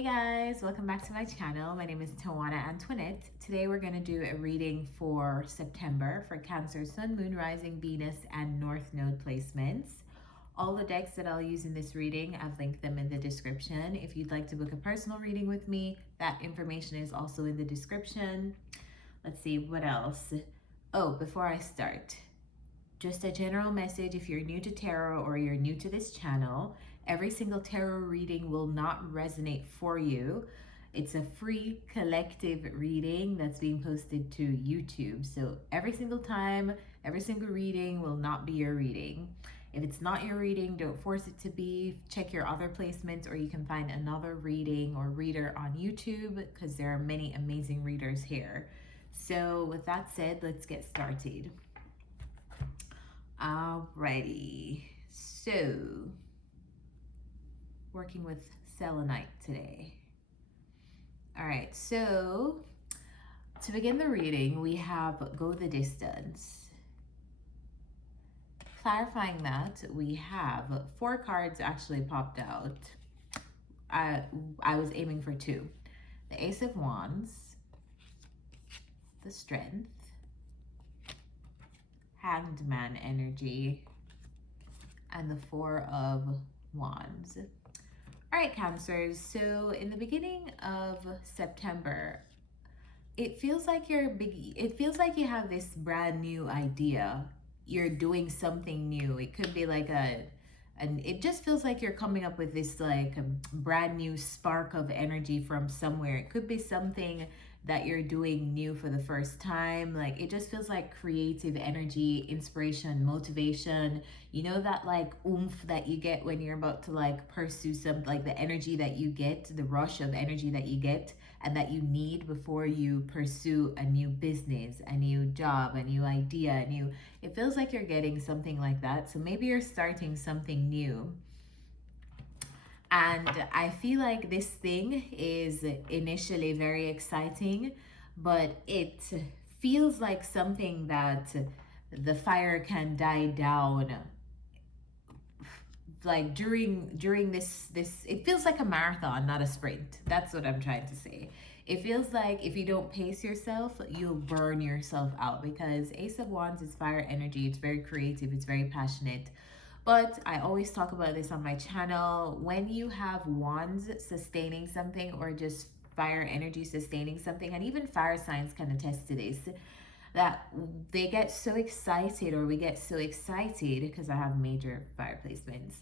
Hey guys, welcome back to my channel. My name is tawanantoinette. Today we're going to do a reading for September for Cancer, Sun, Moon, Rising, Venus, and North Node placements. All the decks that I'll use in this reading, I've linked them in the description. If you'd like to book a personal reading with me, that information is also in the description. Let's see, what else? Oh, before I start, just a general message if you're new to tarot or you're new to this channel, every single tarot reading will not resonate for you. It's a free collective reading that's being posted to YouTube. So every single time, every single reading will not be your reading. If it's not your reading, don't force it to be. Check your other placements, or you can find another reading or reader on YouTube because there are many amazing readers here. So with that said, let's get started. Alrighty, so working with selenite today. All right, so to begin the reading, we have Go the Distance. Clarifying that, we have 4 cards actually popped out. I was aiming for 2. The Ace of Wands, the Strength, Hanged Man energy, and the 4 of Wands. All right, Cancers, so in the beginning of September, it feels like you have this brand new idea. You're doing something new. It could be like it just feels like you're coming up with this like a brand new spark of energy from somewhere. It could be something that you're doing new for the first time. Like it just feels like creative energy, inspiration, motivation. You know that like oomph that you get when you're about to like pursue something, like the energy that you get, the rush of energy that you get and that you need before you pursue a new business, a new job, a new idea, it feels like you're getting something like that. So maybe you're starting something new. And I feel like this thing is initially very exciting, but it feels like something that the fire can die down. Like during this, it feels like a marathon, not a sprint. That's what I'm trying to say. It feels like if you don't pace yourself, you'll burn yourself out, because Ace of Wands is fire energy. It's very creative. It's very passionate. But I always talk about this on my channel. When you have wands sustaining something, or just fire energy sustaining something, and even fire signs can attest to this, that they get so excited, or we get so excited, because I have major fire placements.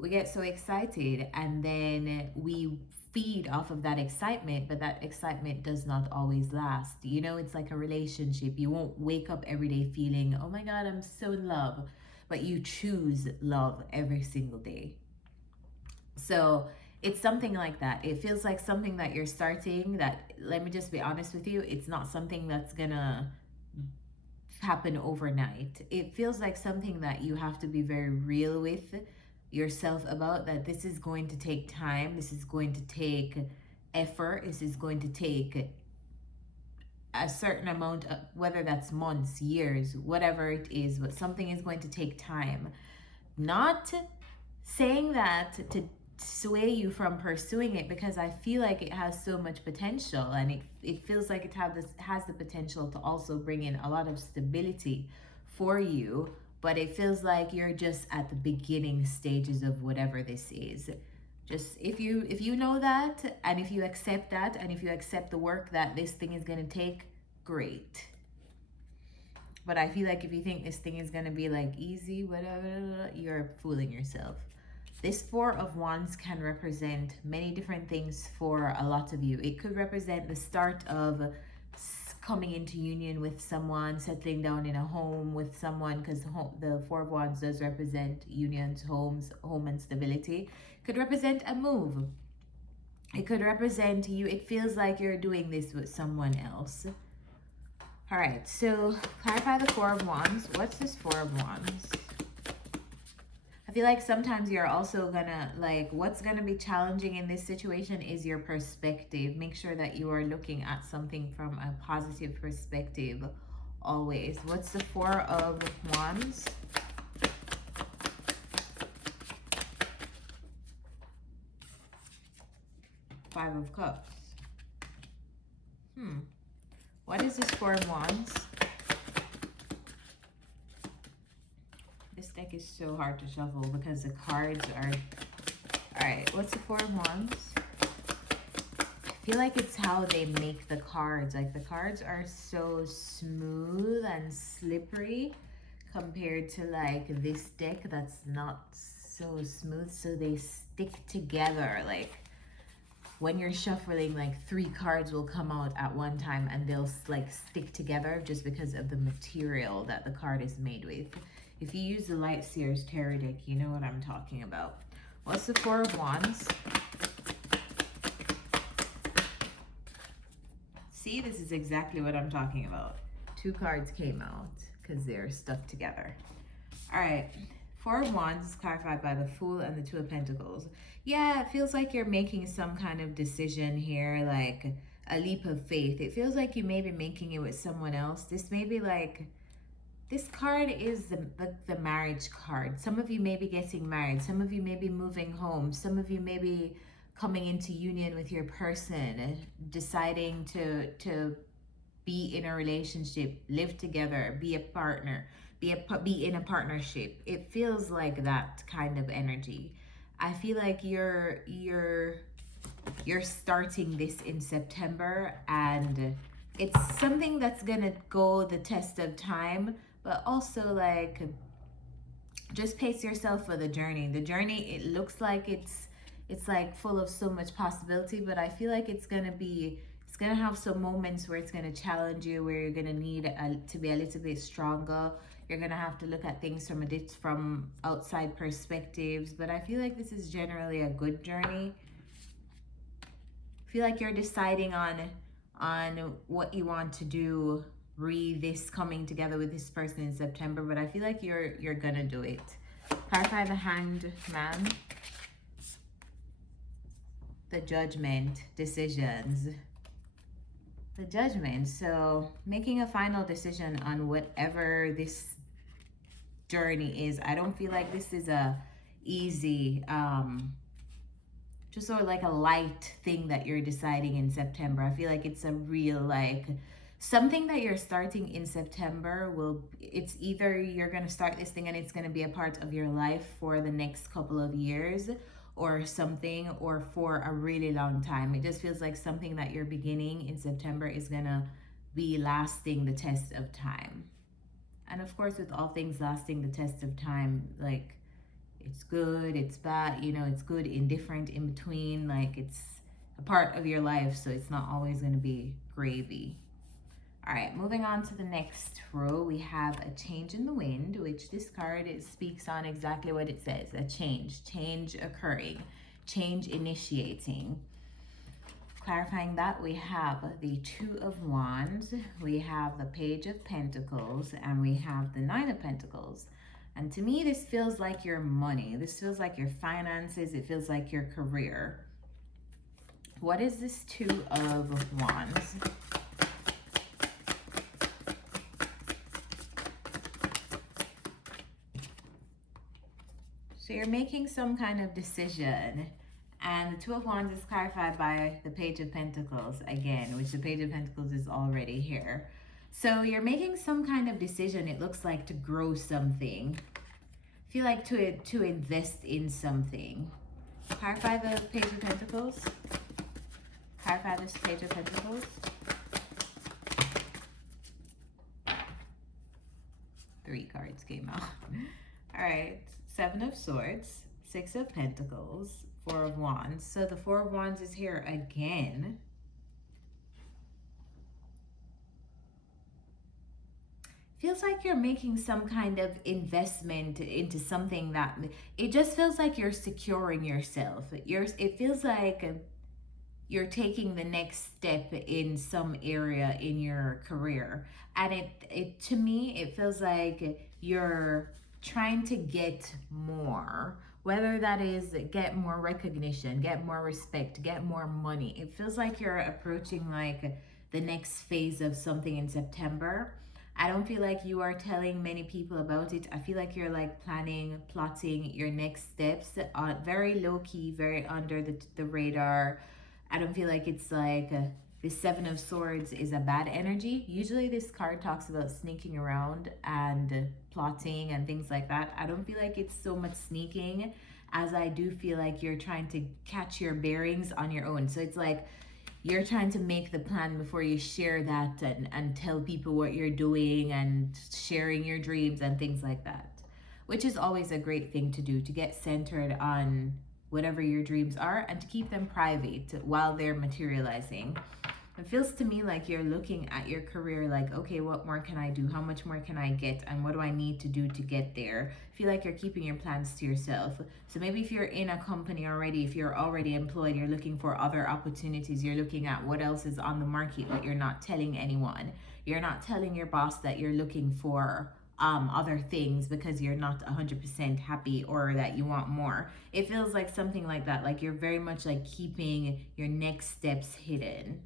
We get so excited and then we feed off of that excitement, but that excitement does not always last. You know, it's like a relationship. You won't wake up every day feeling, oh my God, I'm so in love. But you choose love every single day. So it's something like that. It feels like something that you're starting that, let me just be honest with you, it's not something that's gonna happen overnight. It feels like something that you have to be very real with yourself about, that this is going to take time, this is going to take effort, this is going to take a certain amount of, whether that's months, years, whatever it is, but something is going to take time. Not saying that to sway you from pursuing it, because I feel like it has so much potential, and it feels like it has the potential to also bring in a lot of stability for you, but it feels like you're just at the beginning stages of whatever this is. Just if you know that, and if you accept that, and if you accept the work that this thing is going to take, great. But I feel like if you think this thing is going to be like easy, whatever, you're fooling yourself. This 4 of Wands can represent many different things for a lot of you. It could represent the start of coming into union with someone, settling down in a home with someone, because the 4 of Wands does represent unions, homes, home and stability. It could represent a move. It could represent you. It feels like you're doing this with someone else. All right, so clarify the 4 of Wands. What's this 4 of Wands? I feel like sometimes you're also gonna, like, what's gonna be challenging in this situation is your perspective. Make sure that you are looking at something from a positive perspective always. What's the 4 of Wands? Five of Cups. What is this Four of Wands? This deck is so hard to shuffle because the cards are... Alright, what's the Four of Wands? I feel like it's how they make the cards. Like, the cards are so smooth and slippery compared to, like, this deck that's not so smooth. So they stick together. Like, when you're shuffling, like, 3 cards will come out at one time and they'll, like, stick together just because of the material that the card is made with. If you use the Light Seers Tarot deck, you know what I'm talking about. What's the Four of Wands? See, this is exactly what I'm talking about. 2 cards came out because they're stuck together. All right. Four of Wands is clarified by the Fool and the Two of Pentacles. Yeah, it feels like you're making some kind of decision here, like a leap of faith. It feels like you may be making it with someone else. This may be like... This card is the marriage card. Some of you may be getting married. Some of you may be moving home. Some of you may be coming into union with your person, deciding to be in a relationship, live together, be a partner, be in a partnership. It feels like that kind of energy. I feel like you're starting this in September, and it's something that's gonna go the test of time. But also, like, just pace yourself for the journey. The journey, it looks like it's like full of so much possibility, but I feel like it's gonna have some moments where it's gonna challenge you, where you're gonna need to be a little bit stronger. You're gonna have to look at things from outside perspectives. But I feel like this is generally a good journey. I feel like you're deciding on what you want to do. This coming together with this person in September, but I feel like you're gonna do it. Clarify the Hanged Man, the Judgment, decisions, the Judgment. So making a final decision on whatever this journey is. I don't feel like this is a easy just sort of like a light thing that you're deciding in September. I feel like it's a real, like, something that you're starting in September. It's either you're going to start this thing and it's going to be a part of your life for the next couple of years or something, or for a really long time. It just feels like something that you're beginning in September is going to be lasting the test of time. And of course, with all things lasting the test of time, like, it's good, it's bad, you know, it's good, indifferent, in between. Like, it's a part of your life, so it's not always going to be gravy. All right, moving on to the next row, we have a change in the wind, which this card speaks on exactly what it says. A change occurring, change initiating. Clarifying that, we have the Two of Wands, we have the Page of Pentacles, and we have the Nine of Pentacles. And to me, this feels like your money. This feels like your finances. It feels like your career. What is this Two of Wands? So you're making some kind of decision, and the Two of Wands is clarified by the Page of Pentacles again, which the Page of Pentacles is already here. So you're making some kind of decision, it looks like, to grow something. I feel like to invest in something. Clarify the Page of Pentacles. Clarify this Page of Pentacles. 3 cards came out. All right. 7 of Swords, 6 of Pentacles, 4 of Wands. So the 4 of Wands is here again. Feels like you're making some kind of investment into something that, it just feels like you're securing yourself. It feels like you're taking the next step in some area in your career. And it to me, it feels like you're trying to get more, whether that is get more recognition, get more respect, get more money. It feels like you're approaching like the next phase of something in September. I don't feel like you are telling many people about it. I feel like you're like plotting your next steps, very low key, very under the radar. I don't feel like it's like the Seven of Swords is a bad energy. Usually this card talks about sneaking around and plotting and things like that. I don't feel like it's so much sneaking as I do feel like you're trying to catch your bearings on your own. So it's like you're trying to make the plan before you share that and tell people what you're doing and sharing your dreams and things like that, which is always a great thing to do, to get centered on whatever your dreams are and to keep them private while they're materializing. It feels to me like you're looking at your career like, okay, what more can I do? How much more can I get? And what do I need to do to get there? I feel like you're keeping your plans to yourself. So maybe if you're in a company already, if you're already employed, you're looking for other opportunities. You're looking at what else is on the market, but you're not telling anyone. You're not telling your boss that you're looking for other things because you're not 100% happy or that you want more. It feels like something like that. Like you're very much like keeping your next steps hidden.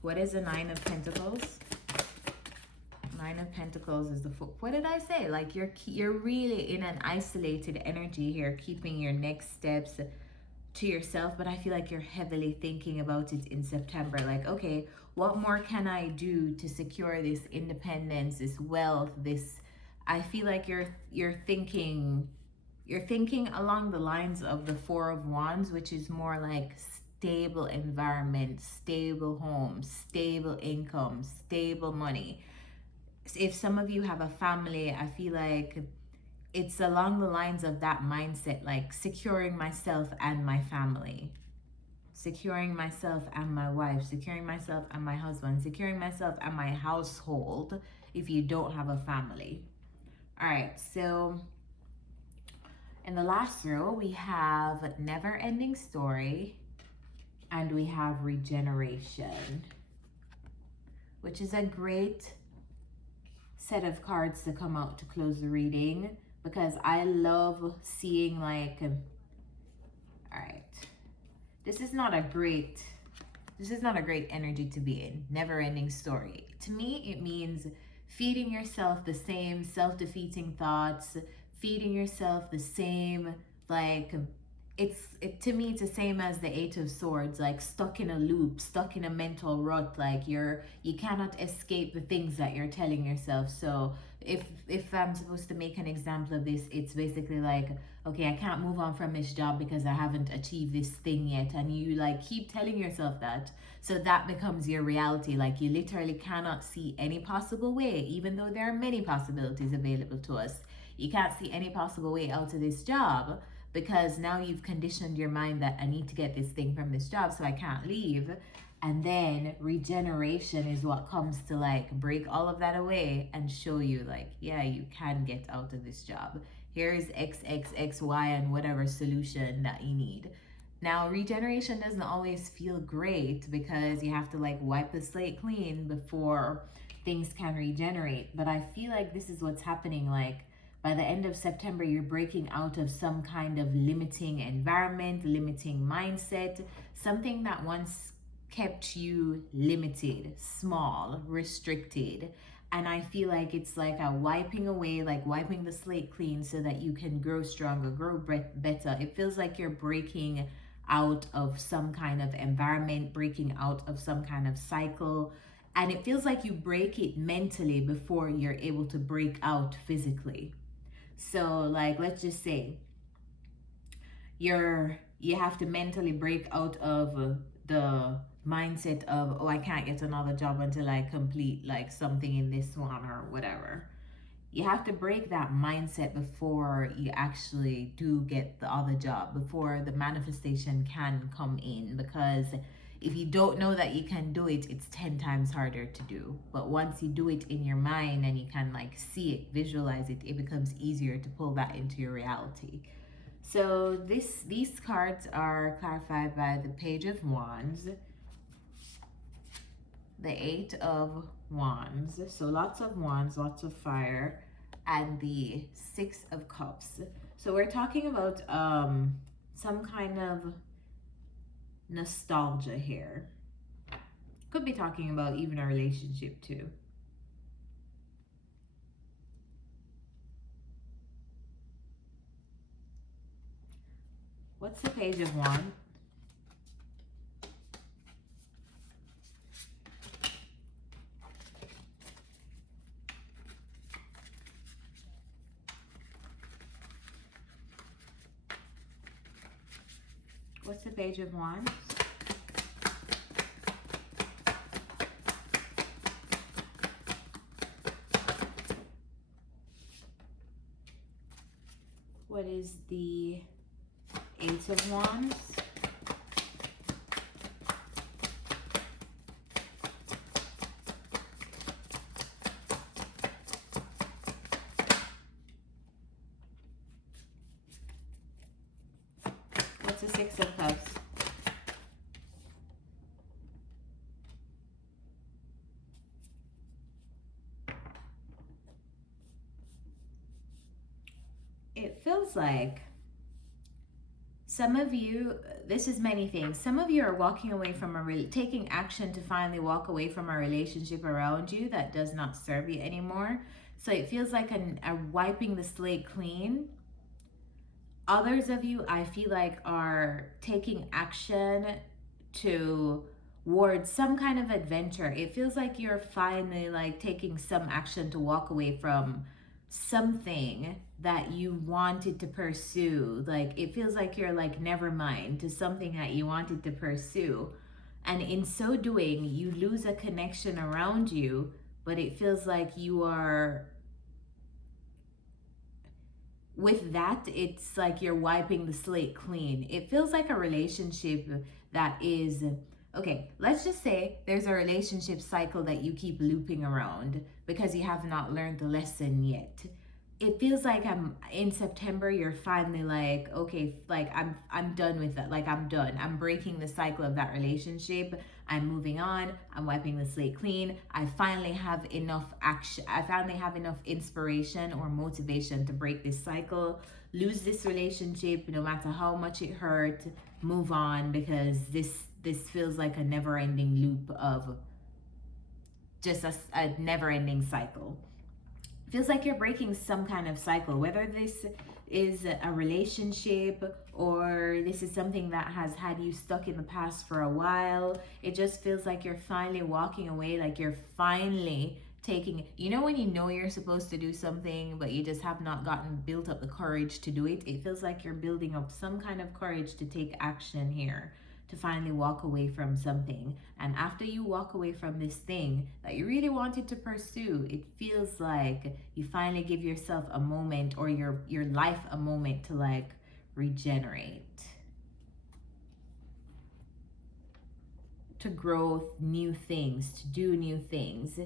What is the Nine of Pentacles? Nine of Pentacles is the fool. What did I say? Like you're really in an isolated energy here, keeping your next steps to yourself, but I feel like you're heavily thinking about it in September. Like, okay, what more can I do to secure this independence, this wealth, this... I feel like you're thinking along the lines of the Four of Wands, which is more like stable environment, stable home, stable income, stable money. If some of you have a family, I feel like it's along the lines of that mindset, like securing myself and my family, securing myself and my wife, securing myself and my husband, securing myself and my household if you don't have a family. All right, so in the last row, we have Never Ending Story and we have Regeneration, which is a great set of cards to come out to close the reading, because I love seeing like, all right, this is not a great energy to be in. Never ending story. To me, it means feeding yourself the same self-defeating thoughts, feeding yourself the same, like, to me, it's the same as the Eight of Swords, like stuck in a loop, stuck in a mental rut, like you cannot escape the things that you're telling yourself. So if I'm supposed to make an example of this, it's basically like, okay, I can't move on from this job because I haven't achieved this thing yet, and you like keep telling yourself that, so that becomes your reality. Like you literally cannot see any possible way, even though there are many possibilities available to us. You can't see any possible way out of this job, because now you've conditioned your mind that I need to get this thing from this job, so I can't leave. And then regeneration is what comes to like break all of that away and show you like, yeah, you can get out of this job. Here's X, X, X, Y, and whatever solution that you need. Now, regeneration doesn't always feel great because you have to like wipe the slate clean before things can regenerate. But I feel like this is what's happening. Like, by the end of September, you're breaking out of some kind of limiting environment, limiting mindset, something that once kept you limited, small, restricted. And I feel like it's like a wiping away, like wiping the slate clean so that you can grow stronger, grow better. It feels like you're breaking out of some kind of environment, breaking out of some kind of cycle. And it feels like you break it mentally before you're able to break out physically. So like, let's just say you have to mentally break out of the mindset of, oh, I can't get another job until I complete like something in this one or whatever. You have to break that mindset before you actually do get the other job, before the manifestation can come in, because if you don't know that you can do it, it's 10 times harder to do. But once you do it in your mind and you can like see it, visualize it, it becomes easier to pull that into your reality. So these cards are clarified by the Page of Wands, the Eight of Wands, so lots of wands, lots of fire, and the Six of Cups. So we're talking about some kind of nostalgia here. Could be talking about even a relationship too. What's the Page of Wands? What's the Page of Wands? What is the Eight of Wands? What's the Six of Cups? It feels like some of you, this is many things. Some of you are walking away from taking action to finally walk away from a relationship around you that does not serve you anymore. So it feels like a wiping the slate clean. Others of you, I feel like, are taking action towards some kind of adventure. It feels like you're finally like taking some action to walk away from something that you wanted to pursue. Like it feels like you're like never mind to something that you wanted to pursue, and in so doing you lose a connection around you. But it feels like you are, with that, it's like you're wiping the slate clean. It feels like a relationship that is, okay, let's just say there's a relationship cycle that you keep looping around because you have not learned the lesson yet. It feels like in September you're finally like, okay, like I'm done with that. Like I'm done. I'm breaking the cycle of that relationship. I'm moving on. I'm wiping the slate clean. I finally have enough action. I finally have enough inspiration or motivation to break this cycle, lose this relationship, no matter how much it hurt, move on, because this feels like a never-ending loop of just a never-ending cycle. Feels like you're breaking some kind of cycle, whether this is a relationship or this is something that has had you stuck in the past for a while. It just feels like you're finally walking away, like you're finally taking, you know, when you know you're supposed to do something but you just have not built up the courage to do it. It feels like you're building up some kind of courage to take action here, to finally walk away from something. And after you walk away from this thing that you really wanted to pursue, it feels like you finally give yourself a moment, or your life a moment, to like regenerate, to grow new things, to do new things.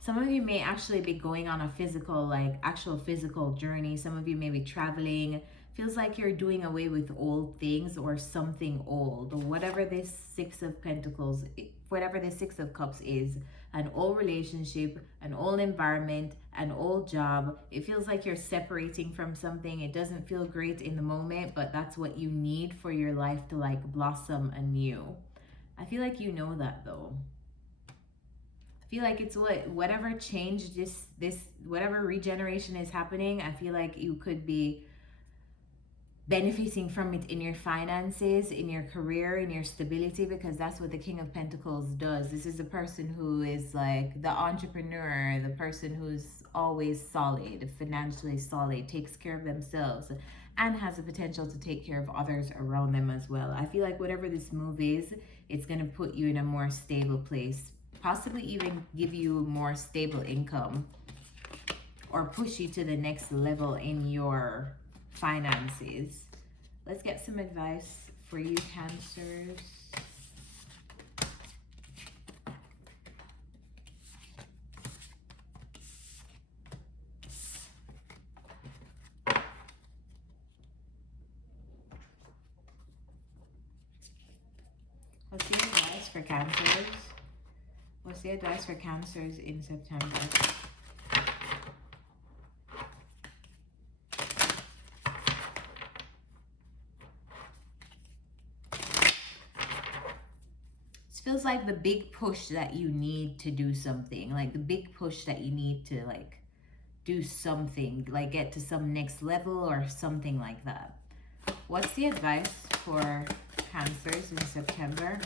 Some of you may actually be going on a physical, like actual physical journey. Some of you may be traveling. Feels like you're doing away with old things or something old, or whatever this Six of Pentacles, whatever this Six of Cups is, an old relationship, an old environment, an old job. It feels like you're separating from something. It doesn't feel great in the moment, but that's what you need for your life to like blossom anew. I feel like you know that though. I feel like it's whatever change this whatever regeneration is happening, I feel like you could be benefiting from it in your finances, in your career, in your stability, because that's what the King of Pentacles does. This is the person who is like the entrepreneur, the person who's always solid, financially solid, takes care of themselves, and has the potential to take care of others around them as well. I feel like whatever this move is, it's going to put you in a more stable place, possibly even give you more stable income, or push you to the next level in your finances. Let's get some advice for you, Cancers. What's the advice for Cancers? What's the advice for Cancers in September? Feels like the big push that you need to do something, like the big push that you need to like do something, like get to some next level or something like that. What's the advice for Cancers in September?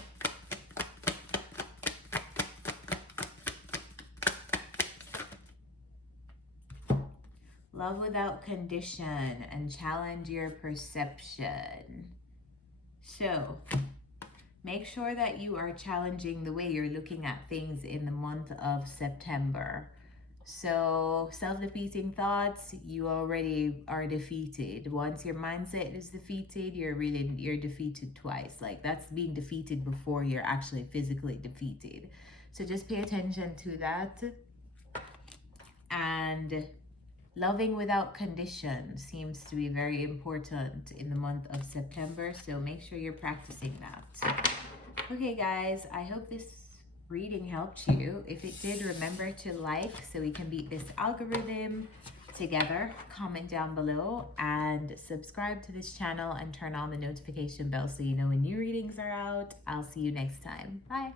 Love without condition and challenge your perception. So make sure that you are challenging the way you're looking at things in the month of September. So self-defeating thoughts, you already are defeated. Once your mindset is defeated, you're defeated twice. Like, that's being defeated before you're actually physically defeated. So just pay attention to that. And loving without condition seems to be very important in the month of September. So make sure you're practicing that. Okay, guys, I hope this reading helped you. If it did, remember to like so we can beat this algorithm together. Comment down below and subscribe to this channel and turn on the notification bell so you know when new readings are out. I'll see you next time. Bye.